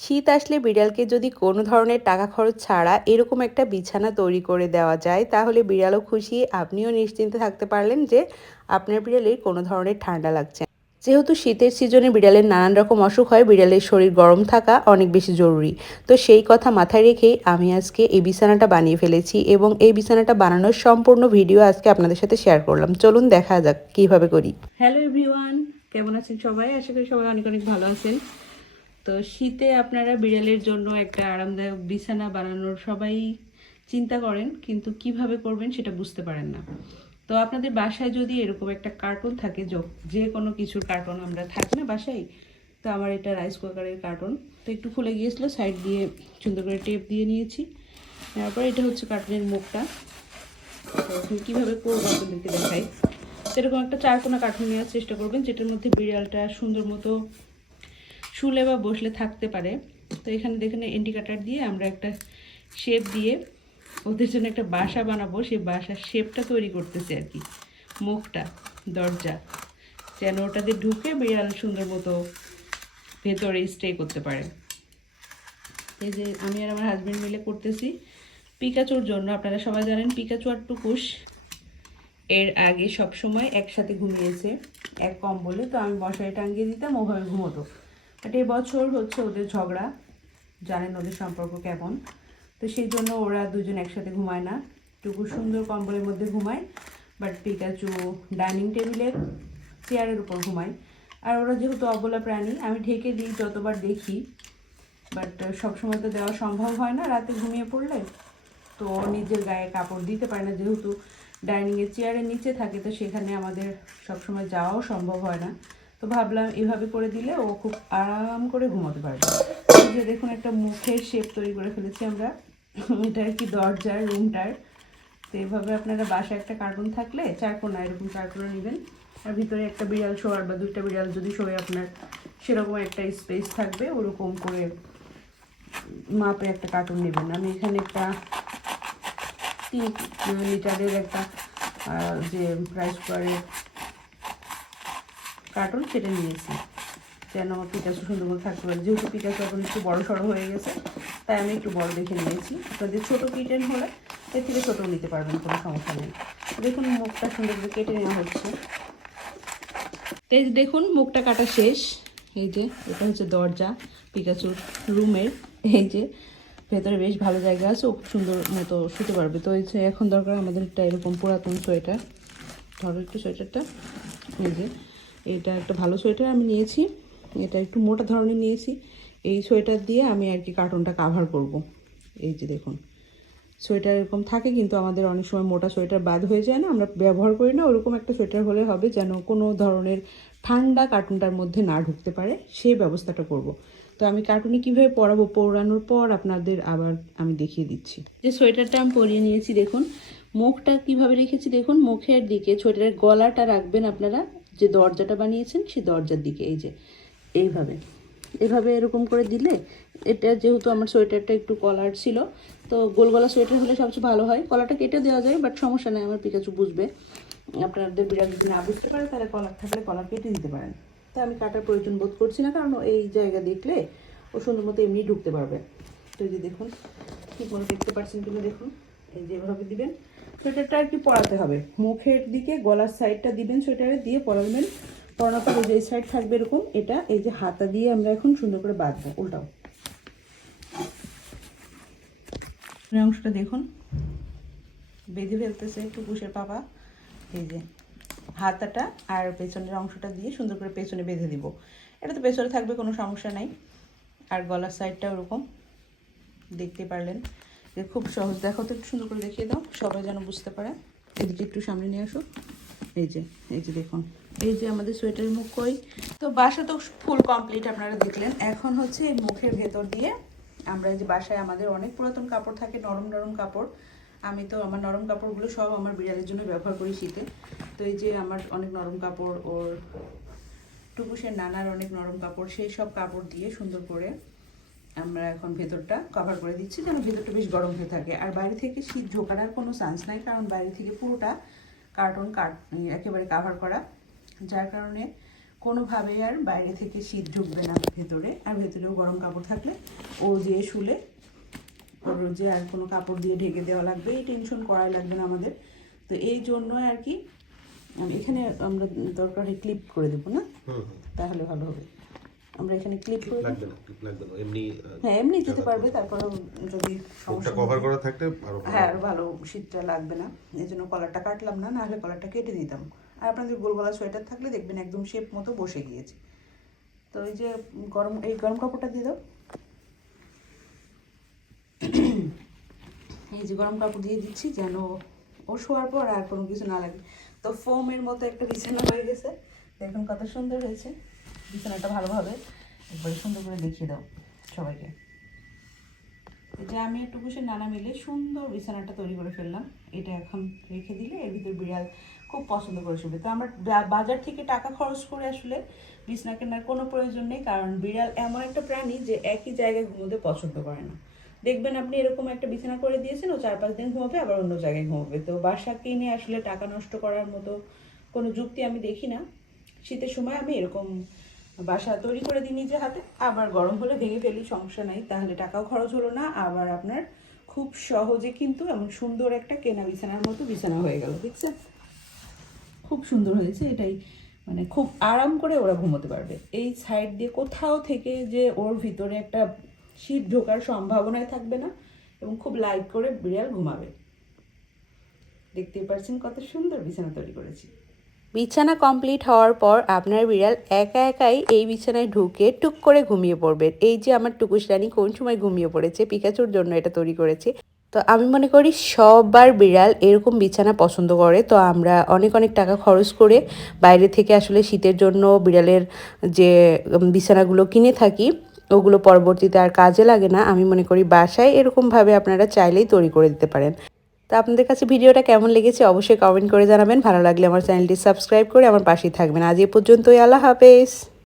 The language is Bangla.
শীত আসলে বিড়ালকে যদি কোনো ধরনের টাকা খরচ ছাড়া এরকম একটা বিছানা তৈরি করে দেওয়া যায়, তাহলে বিড়ালও খুশি। আপনিও নিশ্চিন্তে থাকতে পারলেন যে আপনার বিড়ালের কোনো ধরনের ঠান্ডা লাগছে যেহেতু শীতের সিজনে বিড়ালের নানান রকম অসুখ হয়, বিড়ালের শরীর গরম থাকা অনেক বেশি জরুরি। তো সেই কথা মাথায় রেখেই আমি আজকে এই বিছানাটা বানিয়ে ফেলেছি এবং এই বিছানাটা বানানোর সম্পূর্ণ ভিডিও আজকে আপনাদের সাথে শেয়ার করলাম। চলুন দেখা যাক কীভাবে করি। হ্যালো এভরিওয়ান, কেমন আছেন সবাই? আশা করি সবাই অনেক অনেক ভালো আছেন। তো শীতে আপনারা বিড়ালের জন্য একটা আরামদায়ক বিছানা বানানোর সবাই চিন্তা করেন, কিন্তু কীভাবে করবেন সেটা বুঝতে পারেন না। তো আপনাদের বাসায় যদি এরকম একটা কার্টুন থাকে, য- কোনো কিছুর কার্টুন আমরা থাকি না বাসায়, তো আমার এটা রাইস কুকারের কার্টুন। তো একটু খুলে গিয়েছিল, সাইড দিয়ে সুন্দর করে টেপ দিয়ে নিয়েছি। তারপর এটা হচ্ছে কার্টুনের মুখটা। তো কীভাবে করব আপনাদেরকে দেখাই। তো এরকম একটা চারকোনা কার্টুন নেওয়ার চেষ্টা করবেন, যেটার মধ্যে বিড়ালটা সুন্দর মতো শুলে বা বসলে থাকতে পারে। তো এখানে দেখেন ইন্ডিকেটার দিয়ে আমরা একটা শেপ দিয়ে ওদের জন্য একটা বাসা বানাবো। সেই বাসার শেপটা তৈরি করতেছি আর কি। মুখটা, দরজা, যেন ওটাতে ঢুকে বিড়াল সুন্দর মতো ভেতরে স্টে করতে পারে। এই যে আমি আর আমার হাজব্যান্ড মিলে করতেছি পিকাচুর জন্য। আপনারা সবাই জানেন পিকাচু আর টুকুস এর আগে সব সময় একসাথে ঘুমিয়েছে, এক কম্বলে। তো আমি মশারি টাঙ্গিয়ে দিতাম, ওভাবে ঘুমোতো। বাট এবছর হচ্ছে ওদের ঝগড়া, জানেন ওদের সম্পর্ক কেমন। তো সেই জন্য ওরা দুজন একসাথে ঘুমায় না। টুকু সুন্দর কম্বলের মধ্যে ঘুমায়, বাট পিকাচু ডাইনিং টেবিলের চেয়ারের উপর ঘুমায়। আর ওরা যেহেতু অবলা প্রাণী, আমি ঢেকে দিই যতবার দেখি। বাট সবসময় তো দেওয়া সম্ভব হয় না রাতে ঘুমিয়ে পড়লে। তো নিজের গায়ে কাপড় দিতে পারে না, যেহেতু ডাইনিংয়ের চেয়ারের নিচে থাকে, তো সেখানে আমাদের সবসময় যাওয়াও সম্ভব হয় না। তো ভাবলাম এভাবে করে দিলে ও খুব আরাম করে ঘুমাতে পারবে। যে দেখুন একটা মুখের শেপ তৈরি করে ফেলেছি আমরা। এটা আর কি দরজার রুমটার তো এভাবে আপনারা বাসায় একটা কার্টুন থাকলে চার চারকোনা এরকম চারকোনা নেবেন। আর ভিতরে একটা বিড়াল শোয়ার বা দুইটা বিড়াল যদি শোয়ে আপনার, সেরকম একটা স্পেস থাকবে। ওরকম করে মাপে একটা কার্টুন নেবেন। আমি এখানে একটা তিন লিটারের একটা যে রাইস কুকারের কার্টুন কেটে নিয়েছি। যেন পিকাসু সুন্দর করে থাকতে পারে। যেহেতু পিকাসু এখন একটু বড় সড়ো হয়ে গেছে, তাই আমি একটু বড় দেখে নিয়েছি। আপনাদের ছোটো কিটেন হলে এর থেকে ছোটো নিতে পারবেন, কোনো সমস্যা নেই। দেখুন মুখটা সুন্দর করে কেটে নেওয়া হচ্ছে। তো এই যে দেখুন, মুখটা কাটা শেষ। এই যে, এটা হচ্ছে দরজা পিকাচুর রুমের। এই যে, ভেতরে বেশ ভালো জায়গা আছে, ও সুন্দর মতো শুতে পারবে। তো এই এখন দরকার আমাদের একটা এরকম পুরাতন সোয়েটার। ধরো একটু সোয়েটারটা। এই যে এটা একটা ভালো সোয়েটার আমি নিয়েছি। এটা একটু মোটা ধরনের নিয়েছি। এই সোয়েটার দিয়ে আমি আর কি কার্টুনটা কাভার করব। এই যে দেখুন, সোয়েটার এরকম থাকে কিন্তু আমাদের অনেক সময় মোটা সোয়েটার বাদ হয়ে যায় না, আমরা ব্যবহার করি না, ওরকম একটা সোয়েটার হলে হবে যেন কোনো ধরনের ঠান্ডা কার্টুনটার মধ্যে না ঢুকতে পারে, সেই ব্যবস্থাটা করব। তো আমি কার্টুনে কীভাবে পরাবো, পরানোর পর আপনাদের আবার আমি দেখিয়ে দিচ্ছি। যে সোয়েটারটা আমি পরিয়ে নিয়েছি, দেখুন, মুখটা কীভাবে রেখেছি, দেখুন, মুখের দিকে সোয়েটারের গলাটা রাখবেন আপনারা যে দরজাটা বানিয়েছেন, সেই দরজার দিকে, এই যে, এইভাবে। এভাবে এরকম করে দিলে, এটা যেহেতু আমার সোয়েটারটা একটু কলার ছিল, তো গোল গলা সোয়েটার হলে সবচেয়ে ভালো হয়। কলারটা কেটে দেওয়া যায়, বাট সমস্যা নেই, আমার পিকাচু বুঝবে। আপনাদের বিড়াল যদি না বুঝতে পারে, তাহলে কলার থাকলে কলার কেটে দিতে পারেন। তা আমি কাটার প্রয়োজন বোধ করছি না, কারণ এই জায়গা দেখলে ও সুন্দর মতো এমনি ঢুকতে পারবে। তো এই যে দেখুন, ঠিক মতো দেখতে পারছেন কিনা দেখুন। এই যে এভাবে দিবেন, সোয়েটারটা আর কি পরাতে হবে। মুখের দিকে গলার সাইডটা দিবেন সোয়েটারে, দিয়ে পরাবেন। পরানোর পরে যে সাইড থাকবে এরকম, এটা এই যে হাতা দিয়ে আমরা এখন সুন্দর করে বাঁধবো, উল্টাও। অংশটা দেখুন, বেঁধে ফেলতেছে একটু কুশের পাপা। এই যে হাতাটা আর পেছনের অংশটা দিয়ে সুন্দর করে পেছনে বেঁধে দিব। এটা তো পেছনে থাকবে, কোনো সমস্যা নাই। আর গলার সাইডটা ওরকম, দেখতে পারলেন। খুব সহজ। দেখো তো একটু সুন্দর করে দেখিয়ে দাও, সবাই যেন বুঝতে পারে। এদিকে একটু সামনে নিয়ে আসো। এই যে এই যে দেখুন। এই যে আমাদের সোয়েটারের মুখ কই তো বাসা তো ফুল কমপ্লিট আপনারা দেখলেন। এখন হচ্ছে এই মুখের ভেতর দিয়ে আমরা এই যে বাসায় আমাদের অনেক পুরাতন কাপড় থাকে, নরম নরম কাপড়। আমি তো আমার নরম কাপড়গুলো সব আমার বিড়ালের জন্য ব্যবহার করি শীতে। তো এই যে আমার অনেক নরম কাপড়, ওর টুকুসের নানার অনেক নরম কাপড়, সেই সব কাপড় দিয়ে সুন্দর করে আমরা এখন ভেতরটা কভার করে দিচ্ছি যেন ভেতরটা বেশ গরম হয়ে থাকে। আর বাইরে থেকে শীত ঢোকার কোনো চান্স নাই কারণ বাইরে থেকে পুরোটা কার্টন কাট একেবারে কাভার করা। যার কারণে কোনোভাবে আর বাইরে থেকে শীত ঢুকবে না ভেতরে আর ভেতরেও গরম কাপড় থাকলে ও যে শুলে ওর যে আর কোনো কাপড় দিয়ে ঢেকে দেওয়া লাগবে এই টেনশন করাই লাগবে না আমাদের। তো এই জন্য আর কি এখানে আমরা দরকার ক্লিপ করে দেবো না? তাহলে ভালো হবে। আমরা এখানে ক্লিপ করে লাগবে না টিপ লাগবে না এমনি হ্যাঁ এমনি দিতে পারবে তারপরে যদি সমস্যা কভার করা থাকলে আরও হ্যাঁ আর ভালো শীতটা লাগবে না। এই জন্য কলারটা কাটলাম না নাহলে কলারটা কেটে দিতাম। আর আপনাদের গোল গলা সোয়েটার থাকলে দেখবেন একদম শেপ মতো বসে গিয়েছে। তো এই যে গরম এই গরম কাপড়টা দিয়ে দাও। এই যে গরম কাপড় দিয়ে দিচ্ছি যেন ও শোয়ার পর আর কোনো কিছু না লাগে। তো ফোমের মতো একটা বিছানা হয়ে গেছে। দেখুন কত সুন্দর হয়েছে। বিছানাটা ভালোভাবে একবারে সুন্দর করে দেখিয়ে দাও সবাইকে। যে আমি একটু বসে নানা মিলে সুন্দর বিছানাটা তৈরি করে ফেললাম। এটা এখন রেখে দিলে এর ভিতর বিড়াল খুব পছন্দ করে শুবে। তো আমার বাজার থেকে টাকা খরচ করে আসলে বিছানা কেনার কোনো প্রয়োজন নেই, কারণ বিড়াল এমন একটা প্রাণী যে একই জায়গায় ঘুমোতে পছন্দ করে না। দেখবেন আপনি এরকম একটা বিছানা করে দিয়েছেন, ও চার পাঁচ দিন ঘুমাবে, আবার অন্য জায়গায় ঘুমাবে। তো বাসা কিনে আসলে টাকা নষ্ট করার মতো কোনো যুক্তি আমি দেখি না। শীতের সময় আমি এরকম বাসা তৈরি করে দিই নিজে হাতে। আবার গরম হলে ভেঙে ফেলি, সমস্যা নাই। তাহলে টাকাও খরচ হলো না। আবার আপনার খুব সহজে কিন্তু এমন সুন্দর একটা কেনা বিছানার মতো বিছানা হয়ে গেল, দেখছেন? খুব সুন্দর হয়েছে, এটাই। মানে খুব আরাম করে ওরা ঘুমোতে পারবে। এই সাইড দিয়ে কোথাও থেকে যে ওর ভিতরে একটা শীত ঢোকার সম্ভাবনাই থাকবে না এবং খুব লাইট করে বিড়াল ঘুমাবে। দেখতেই পারছেন কত সুন্দর বিছানা তৈরি করেছি। বিছানা কমপ্লিট হওয়ার পর আপনার বিড়াল একা একাই এই বিছানায় ঢুকে টুক করে ঘুমিয়ে পড়বে। এই যে আমার টুকুস রানী কোন সময় ঘুমিয়ে পড়েছে, পিকাচুর জন্য এটা তৈরি করেছে। তো আমি মনে করি সববার বিড়াল এরকম বিছানা পছন্দ করে। তো আমরা অনেক অনেক টাকা খরচ করে বাইরে থেকে আসলে শীতের জন্য বিড়ালের যে বিছানাগুলো কিনে থাকি, ওগুলো পরবর্তীতে আর কাজে লাগে না। আমি মনে করি বাসায় এরকমভাবে আপনারা চাইলেই তৈরি করে দিতে পারেন। তো আপনাদের কাছে ভিডিওটা কেমন লেগেছে অবশ্যই কমেন্ট করে জানাবেন। ভালো লাগলে আমার চ্যানেলটি সাবস্ক্রাইব করে আমার পাশেই থাকবেন। আজ এ পর্যন্তই, আল্লাহ হাফেজ।